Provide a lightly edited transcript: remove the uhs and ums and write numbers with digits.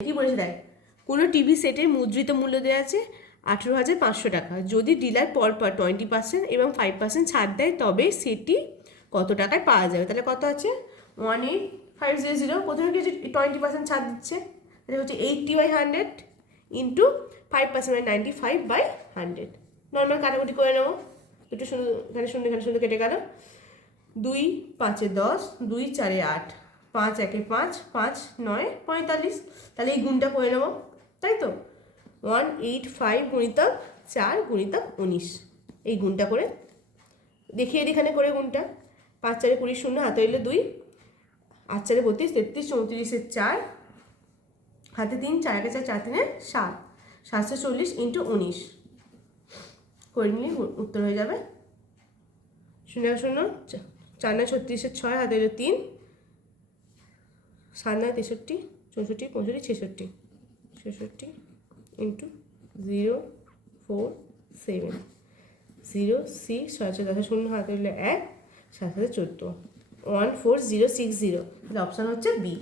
কি বলেছে দেখ, কোনো টিভি সেটের মুদ্রিত মূল্য দেওয়া আছে 18,500 টাকা। যদি ডিলার পরপর 20% এবং 5% ছাড় দেয় তবে সেটি কত টাকায় পাওয়া যাবে? তাহলে কত আছে? 18,500, প্রথমে কি 20% ছাড় দিচ্ছে, তাহলে হচ্ছে 80/100 ইন্টু 5% মানে 95/100। নর্মাল কাটাকুটি করে নেবো, দুটো শূন্য এখানে শূন্য এখানে শূন্য কেটে গেল। 2 5 10, 2 4 8, 5 1 5, 5 9 45। তাহলে এই গুণটা করে নেবো, তাই তো? 185 গুণিতক 4 গুণিতক 19, এই গুণটা করে দেখিয়ে দিই এখানে করে গুণটা। 5 4 20, শূন্য হাতে এলে 2, 8 4 32, 33 34 4, হাতে 3, 4 1 4, 4 3 7, 740 ইন্টু 19 করে নিলে উত্তর হয়ে যাবে 0 0 4 9 36 6, হাতে এলো 3, 7 9 63 64 65 66 66 ইন্টু 0 4 7 0 6 6 10 শূন্য হাতে এলো 1, 7 7 14, 14060। তাহলে অপশান হচ্ছে বি।